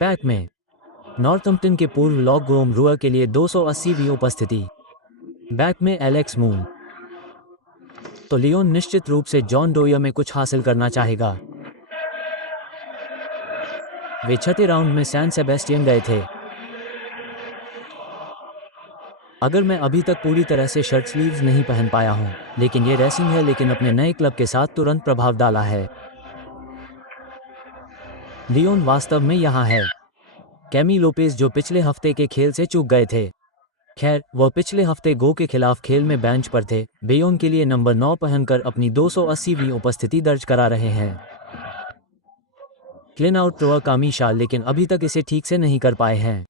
Pack में Northampton के पूर्व लॉक ग्रोम रूअर के लिए 280वीं उपस्थिति। बैक में एलेक्स मून। तो लियोन निश्चित रूप से जॉन डोयर में कुछ हासिल करना चाहेगा। वे छठे राउंड में सैन सेबेस्टियन गए थे। अगर मैं अभी तक पूरी तरह से शर्ट स्लीव्स नहीं पहन पाया हूं, लेकिन ये रेसिंग है, लेकिन अपने नए क्लब के साथ तुरंत प्रभाव डाला है। लियोन वास्तव में यहां है। कैमी लोपेज जो पिछले हफ्ते के खेल से चूक गए थे। खैर, वह पिछले हफ्ते गो के खिलाफ खेल में बेंच पर थे। बेयोन के लिए नंबर 9 पहनकर अपनी 280वीं उपस्थिति दर्ज करा रहे हैं। क्लीन आउट टोअर कामीशा, लेकिन अभी तक इसे ठीक से नहीं कर पाए हैं।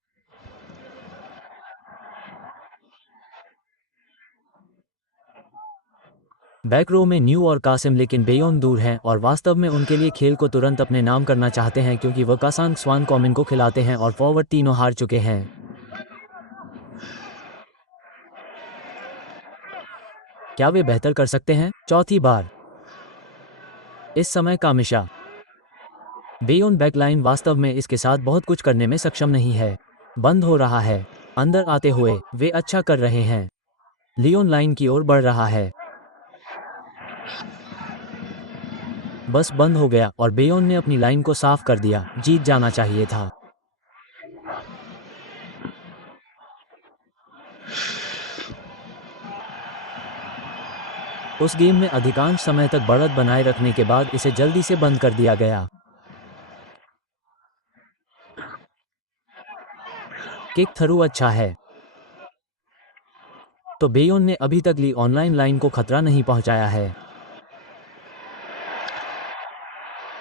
बैक रो में न्यू और कासिम, लेकिन बेयोन दूर हैं और वास्तव में उनके लिए खेल को तुरंत अपने नाम करना चाहते हैं, क्योंकि वह कासांग स्वान कॉमिन को खिलाते हैं और फॉरवर्ड तीनों हार चुके हैं। क्या वे बेहतर कर सकते हैं? चौथी बार इस समय कामिशा। बेयोन बैकलाइन वास्तव में इसके साथ बहुत कुछ करने में सक्षम नहीं है। बंद हो रहा है। अंदर आते हुए वे अच्छा कर रहे हैं। लियोन लाइन की ओर बढ़ रहा है। बस बंद हो गया और बेयोन ने अपनी लाइन को साफ कर दिया। जीत जाना चाहिए था। उस गेम में अधिकांश समय तक बढ़त बनाए रखने के बाद इसे जल्दी से बंद कर दिया गया। किक थ्रू अच्छा है। तो बेयोन ने अभी तक ली ऑनलाइन लाइन को खतरा नहीं पहुंचाया है।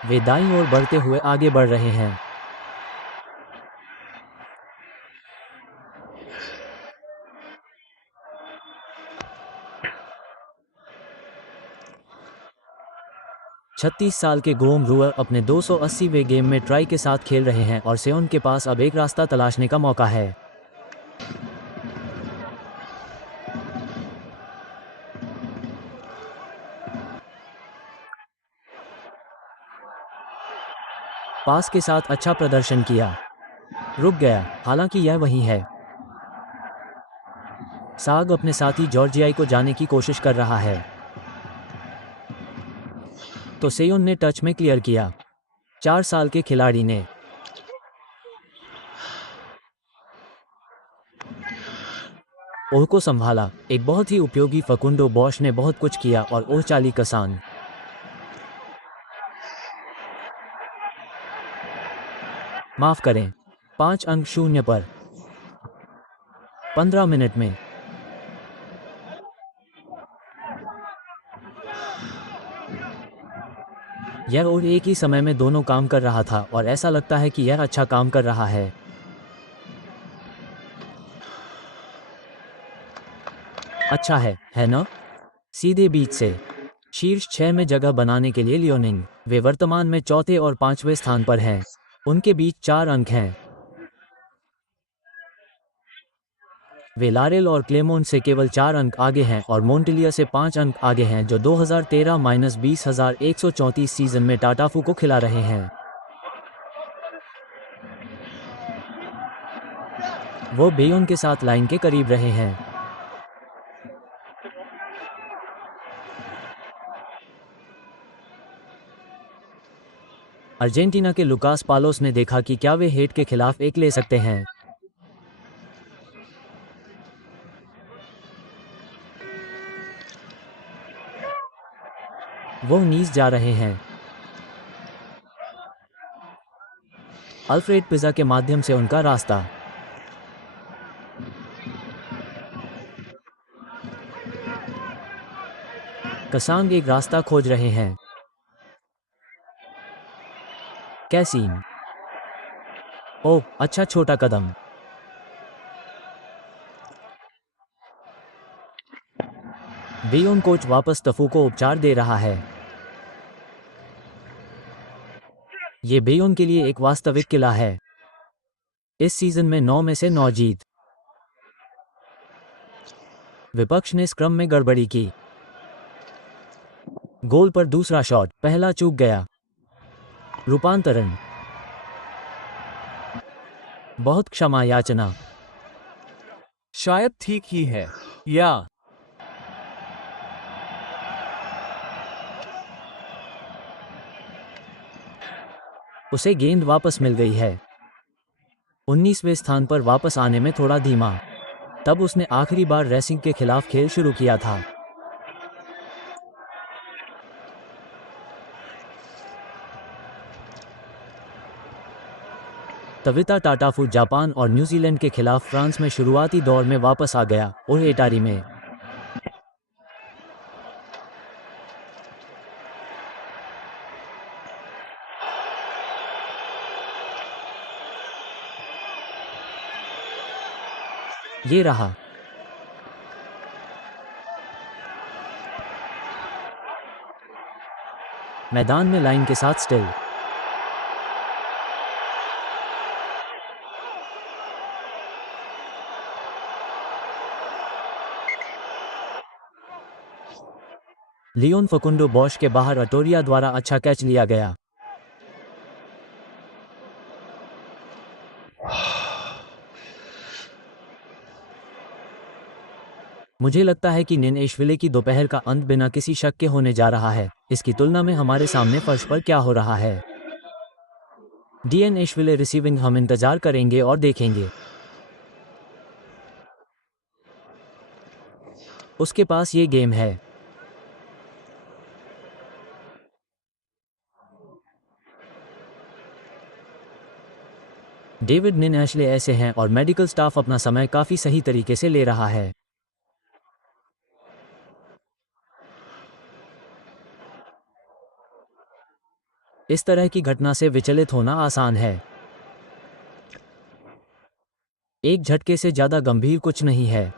वे दाईं ओर बढ़ते हुए आगे बढ़ रहे हैं। छत्तीस साल के गोम रूअर अपने 280वें गेम में ट्राई के साथ खेल रहे हैं और सेओन के पास अब एक रास्ता तलाशने का मौका है। पास के साथ अच्छा प्रदर्शन किया। रुक गया, हालांकि यह वही है। साग अपने साथी जॉर्जियाई को जाने की कोशिश कर रहा है। तो सेयोन ने टच में क्लियर किया। 4 साल के खिलाड़ी ने ओह को संभाला। एक बहुत ही उपयोगी फकुंडो बॉश ने बहुत कुछ किया और ओह चाली कसान। माफ करें, 5 अंक 0 पर 15 मिनट में। यह और एक ही समय में दोनों काम कर रहा था और ऐसा लगता है कि यह अच्छा काम कर रहा है। अच्छा है ना? सीधे बीच से शीर्ष 6 में जगह बनाने के लिए लियोनिंग। वे वर्तमान में चौथे और 5वें स्थान पर हैं। उनके बीच 4 अंक हैं। वे लारेल और क्लेमोन से केवल 4 अंक आगे हैं और मोंटेलिया से 5 अंक आगे हैं, जो 2013-20,134 सीजन में टाटाफू को खिला रहे हैं। वो बेयोन के साथ लाइन के करीब रहे हैं। अर्जेंटीना के लुकास पालोस ने देखा कि क्या वे हेट के खिलाफ एक ले सकते हैं। वो नीज जा रहे हैं। अल्फ्रेड पिज़ा के माध्यम से उनका रास्ता। कसांग एक रास्ता खोज रहे हैं। कैसीन। ओह, अच्छा छोटा कदम। बेयोन कोच वापस तफू को उपचार दे रहा है। ये बेयोन के लिए एक वास्तविक किला है। इस सीजन में 9 में से 9 जीत। विपक्ष ने स्क्रम में गड़बड़ी की। गोल पर दूसरा शॉट, पहला चूक गया। रूपांतरण। बहुत क्षमा याचना। शायद ठीक ही है। या उसे गेंद वापस मिल गई है। 19वें स्थान पर वापस आने में थोड़ा धीमा। तब उसने आखिरी बार रेसिंग के खिलाफ खेल शुरू किया था। तविता टाटाफू जापान और न्यूजीलैंड के खिलाफ फ्रांस में शुरुआती दौर में वापस आ गया और एटारी में। ये रहा। मैदान में लाइन के साथ स्टिल। लियोन फकुंडो बॉश के बाहर अटोरिया द्वारा अच्छा कैच लिया गया। मुझे लगता है कि निनेशविले की दोपहर का अंत बिना किसी शक के होने जा रहा है। इसकी तुलना में हमारे सामने फर्श पर क्या हो रहा है। डीएनएशविले रिसीविंग हम इंतजार करेंगे और देखेंगे। उसके पास ये गेम है। डेविड निनेशले ऐसे हैं और मेडिकल स्टाफ अपना समय काफी सही तरीके से ले रहा है। इस तरह की घटना से विचलित होना आसान है। एक झटके से ज्यादा गंभीर कुछ नहीं है।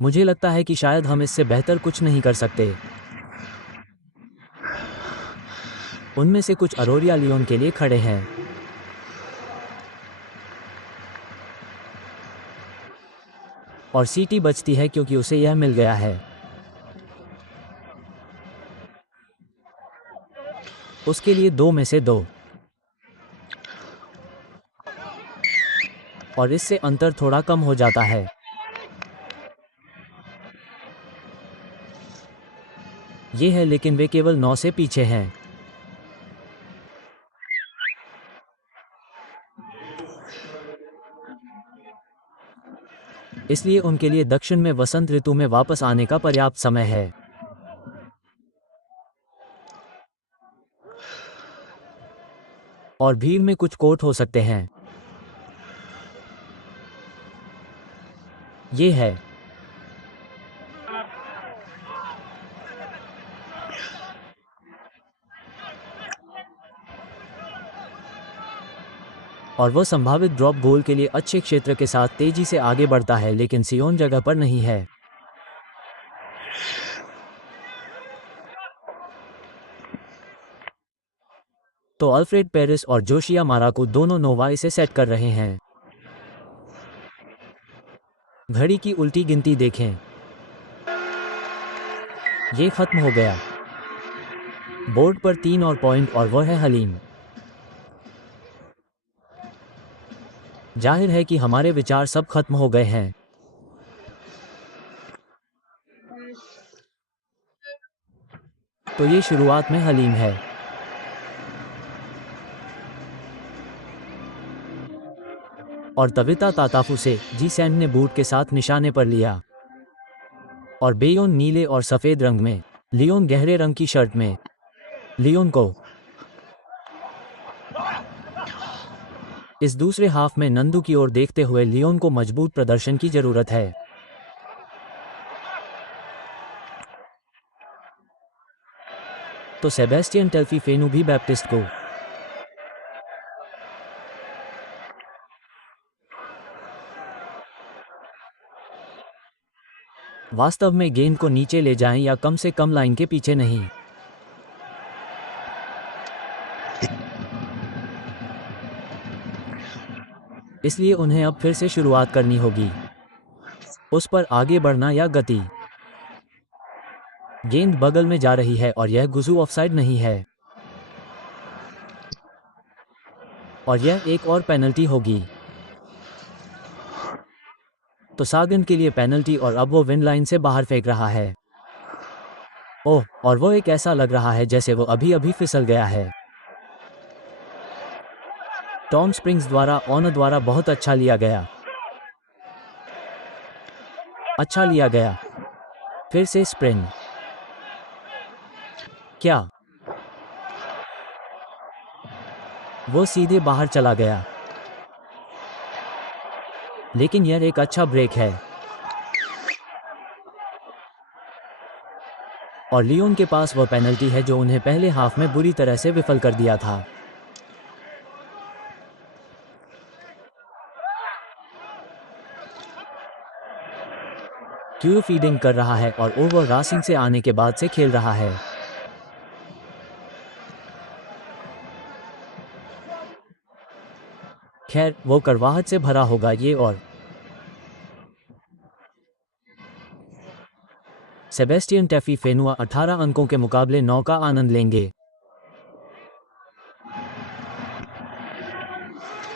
मुझे लगता है कि शायद हम इससे बेहतर कुछ नहीं कर सकते। उनमें से कुछ अरोरिया लियोन के लिए खड़े हैं। और सीटी बचती है क्योंकि उसे यह मिल गया है। उसके लिए 2 में से 2। और इससे अंतर थोड़ा कम हो जाता है। ये है, लेकिन वे केवल 9 से पीछे हैं। इसलिए उनके लिए दक्षिण में वसंत ऋतु में वापस आने का पर्याप्त समय है। और भीड़ में कुछ कोर्ट हो सकते हैं। ये है। और वह संभावित ड्रॉप गोल के लिए अच्छे क्षेत्र के साथ तेजी से आगे बढ़ता है, लेकिन सियोन जगह पर नहीं है। तो अल्फ्रेड पेरिस और जोशिया माराकू दोनों नोवा इसे सेट कर रहे हैं। घड़ी की उल्टी गिनती देखें। ये खत्म हो गया। बोर्ड पर 3 और पॉइंट और वह है हलीम। जाहिर है कि हमारे विचार सब खत्म हो गए हैं। तो ये शुरुआत में हलीम है। और तविता ताताफू से जी सैंड ने बूट के साथ निशाने पर लिया। और बेयोन नीले और सफेद रंग में, लियोन गहरे रंग की शर्ट में। लियोन को इस दूसरे हाफ में नंदू की ओर देखते हुए लियोन को मजबूत प्रदर्शन की जरूरत है। तो सेबेस्टियन टेल्फी फेनू भी बैप्टिस्ट को वास्तव में गेंद को नीचे ले जाएं या कम से कम लाइन के पीछे नहीं। इसलिए उन्हें अब फिर से शुरुआत करनी होगी। उस पर आगे बढ़ना या गति। गेंद बगल में जा रही है और यह गुजू ऑफसाइड नहीं है। और यह एक और पेनल्टी होगी। तो सागन के लिए पेनल्टी और अब वो विन लाइन से बाहर फेंक रहा है। ओह, और वो एक ऐसा लग रहा है जैसे वो अभी अभी फिसल गया है। टॉम स्प्रिंग्स द्वारा ऑन द्वारा बहुत अच्छा लिया गया। अच्छा लिया गया। फिर से स्प्रिंग। क्या वो सीधे बाहर चला गया? लेकिन यह एक अच्छा ब्रेक है और लियोन के पास वह पेनल्टी है जो उन्हें पहले हाफ में बुरी तरह से विफल कर दिया था। क्यू फीडिंग कर रहा है और ओवर रासिंग से आने के बाद से खेल रहा है। खैर, वो कड़वाहट से भरा होगा ये और सेबेस्टियन टेफी फेनुआ 18 अंकों के मुकाबले 9 का आनंद लेंगे।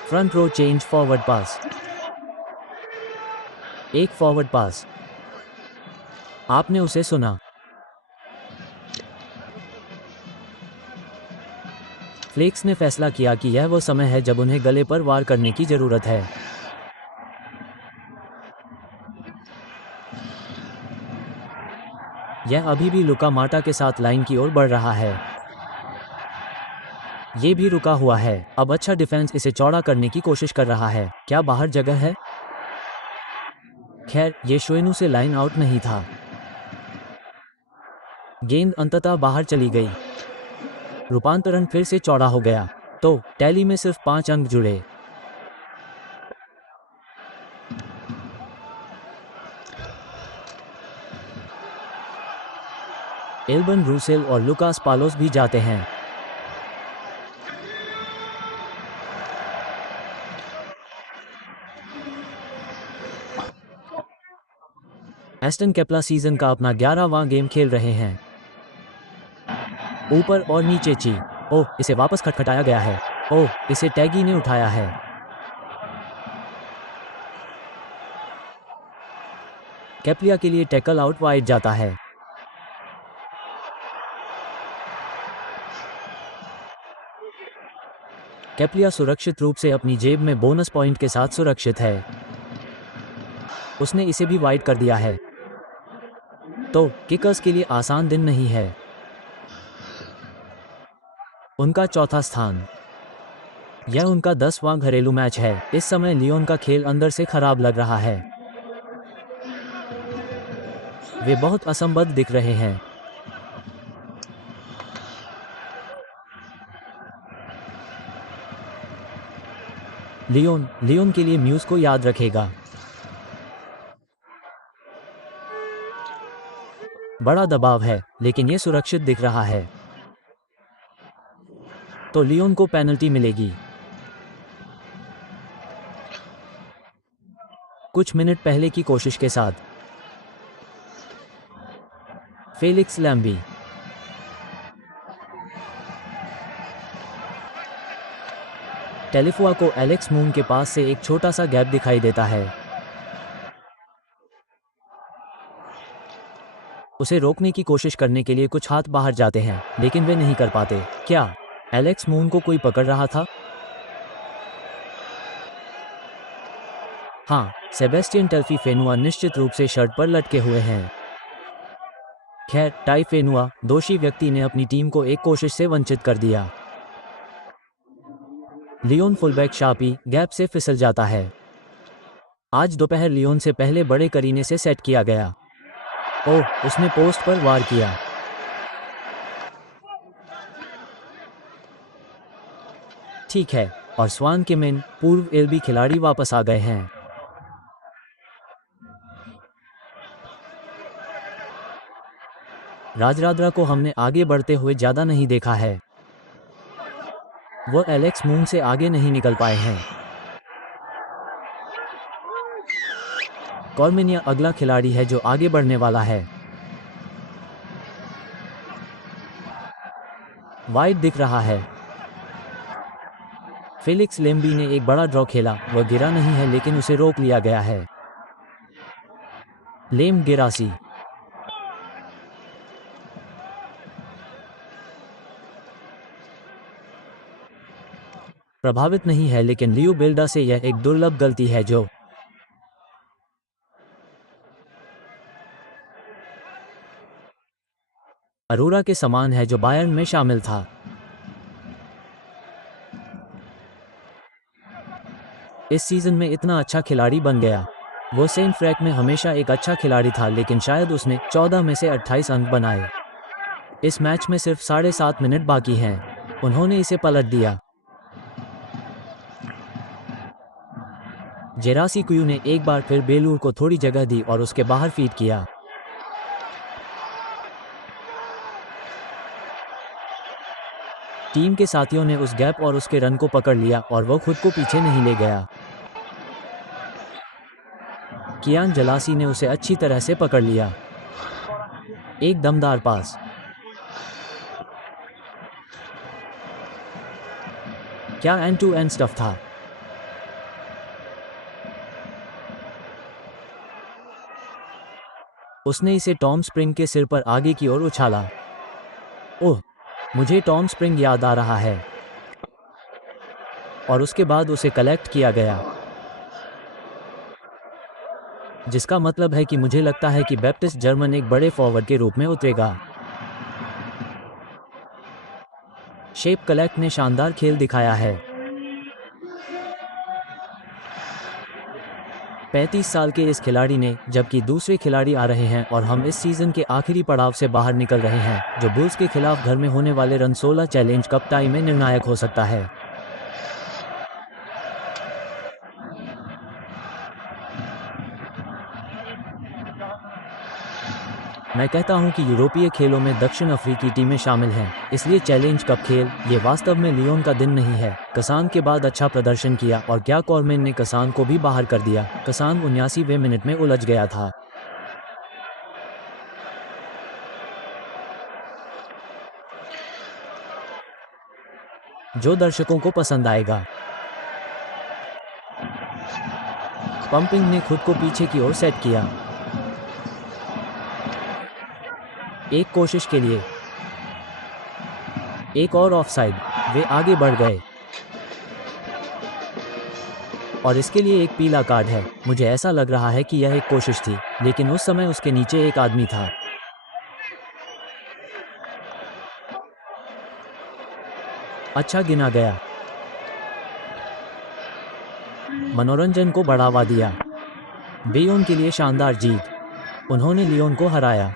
फ्रंट रो चेंज फॉरवर्ड पास। एक फॉरवर्ड पास। आपने उसे सुना। फ्लेक्स ने फैसला किया कि यह वो समय है जब उन्हें गले पर वार करने की जरूरत है। यह अभी भी लुका माटा के साथ लाइन की ओर बढ़ रहा है। ये भी रुका हुआ है। अब अच्छा डिफेंस इसे चौड़ा करने की कोशिश कर रहा है। क्या बाहर जगह है? खैर, ये शोएनु से लाइन आउट नहीं था। गेंद अंततः बाहर चली गई। रूपांतरण फिर से चौड़ा हो गया। तो टैली में सिर्फ 5 अंक जुड़े। एल्बन रूसेल और लुकास पालोस भी जाते हैं। एस्टन केपला सीजन का अपना 11वां गेम खेल रहे हैं। ऊपर और नीचे ची। ओह, इसे वापस खटखटाया गया है। ओह, इसे टैगी ने उठाया है। केपलिया के लिए टैकल आउट वाइड जाता है। केपलिया सुरक्षित रूप से अपनी जेब में बोनस पॉइंट के साथ सुरक्षित है। उसने इसे भी वाइड कर दिया है। तो किकर्स के लिए आसान दिन नहीं है। उनका चौथा स्थान। यह उनका 10वां घरेलू मैच है। इस समय लियोन का खेल अंदर से खराब लग रहा है। वे बहुत असंबद्ध दिख रहे हैं। लियोन के लिए म्यूज को याद रखेगा। बड़ा दबाव है, लेकिन यह सुरक्षित दिख रहा है। तो लियोन को पेनल्टी मिलेगी। कुछ मिनट पहले की कोशिश के साथ फेलिक्स लैम्बी। टेलिफुआ को एलेक्स मून के पास से एक छोटा सा गैप दिखाई देता है। उसे रोकने की कोशिश करने के लिए कुछ हाथ बाहर जाते हैं, लेकिन वे नहीं कर पाते। क्या एलेक्स मून को कोई पकड़ रहा था? हाँ, सेबेस्टियन टेल्फी फेनुआ निश्चित रूप से शर्ट पर लटके हुए हैं। खैर, टाई फेनुआ, दोषी व्यक्ति ने अपनी टीम को एक कोशिश से वंचित कर दिया। लियोन फुलबैक शापी गैप से फिसल जाता है। आज दोपहर लियोन से पहले बड़े करीने से सेट किया गया। ओह, उसने पोस्ट पर वार किया। ठीक है, और स्वान किमिन, पूर्व एलबी खिलाड़ी वापस आ गए हैं। राजराद्रा को हमने आगे बढ़ते हुए ज्यादा नहीं देखा है। वो एलेक्स मून से आगे नहीं निकल पाए हैं। कॉर्मिनिया अगला खिलाड़ी है जो आगे बढ़ने वाला है। वाइड दिख रहा है। फेलिक्स लेम्बी ने एक बड़ा ड्रॉ खेला। वह गिरा नहीं है, लेकिन उसे रोक लिया गया है। लेम गिरासी। प्रभावित नहीं है, लेकिन लियो बिल्डा से यह एक दुर्लभ गलती है जो अरोरा के समान है, जो बायर्न में शामिल था। इस सीजन में इतना अच्छा खिलाड़ी बन गया। वो सेंट फ्रैक में हमेशा एक अच्छा खिलाड़ी था, लेकिन शायद उसने 14 में से 28 अंक बनाए। इस मैच में सिर्फ 7.5 मिनट बाकी हैं। उन्होंने इसे पलट दिया। जेरासी कुयू ने एक बार फिर बेलूर को थोड़ी जगह दी और उसके बाहर फीड किया। टीम के साथियों ने उस गैप और उसके रन को पकड़ लिया और वो खुद को पीछे नहीं ले गया। कियान जलासी ने उसे अच्छी तरह से पकड़ लिया। एक दमदार पास। क्या एंड टू एंड स्टफ था। उसने इसे टॉम स्प्रिंग के सिर पर आगे की ओर उछाला। ओह, मुझे टॉम स्प्रिंग याद आ रहा है। और उसके बाद उसे कलेक्ट किया गया, जिसका मतलब है कि मुझे लगता है कि बैप्टिस्ट जर्मन एक बड़े फॉरवर्ड के रूप में उतरेगा। शेप कलेक्ट ने शानदार खेल दिखाया है। 35 साल के इस खिलाड़ी ने, जबकि दूसरे खिलाड़ी आ रहे हैं और हम इस सीजन के आखिरी पड़ाव से बाहर निकल रहे हैं, जो बुल्स के खिलाफ घर में होने वाले रन 16 चैलेंज कप टाई में निर्णायक हो सकता है। मैं कहता हूं कि यूरोपीय खेलों में दक्षिण अफ्रीकी टीमें शामिल हैं, इसलिए चैलेंज कप खेल ये वास्तव में लियोन का दिन नहीं है। कसान के बाद अच्छा प्रदर्शन किया और क्या कॉर्मेन ने कसान को भी बाहर कर दिया। कसान 79वें मिनट में उलझ गया था। जो दर्शकों को पसंद आएगा। पंपिंग ने खुद को पीछे की ओर सेट किया। एक कोशिश के लिए एक और ऑफसाइड। वे आगे बढ़ गए और इसके लिए एक पीला कार्ड है। मुझे ऐसा लग रहा है कि यह एक कोशिश थी, लेकिन उस समय उसके नीचे एक आदमी था। अच्छा गिना गया। मनोरंजन को बढ़ावा दिया। बेयोन के लिए शानदार जीत। उन्होंने लियोन को हराया।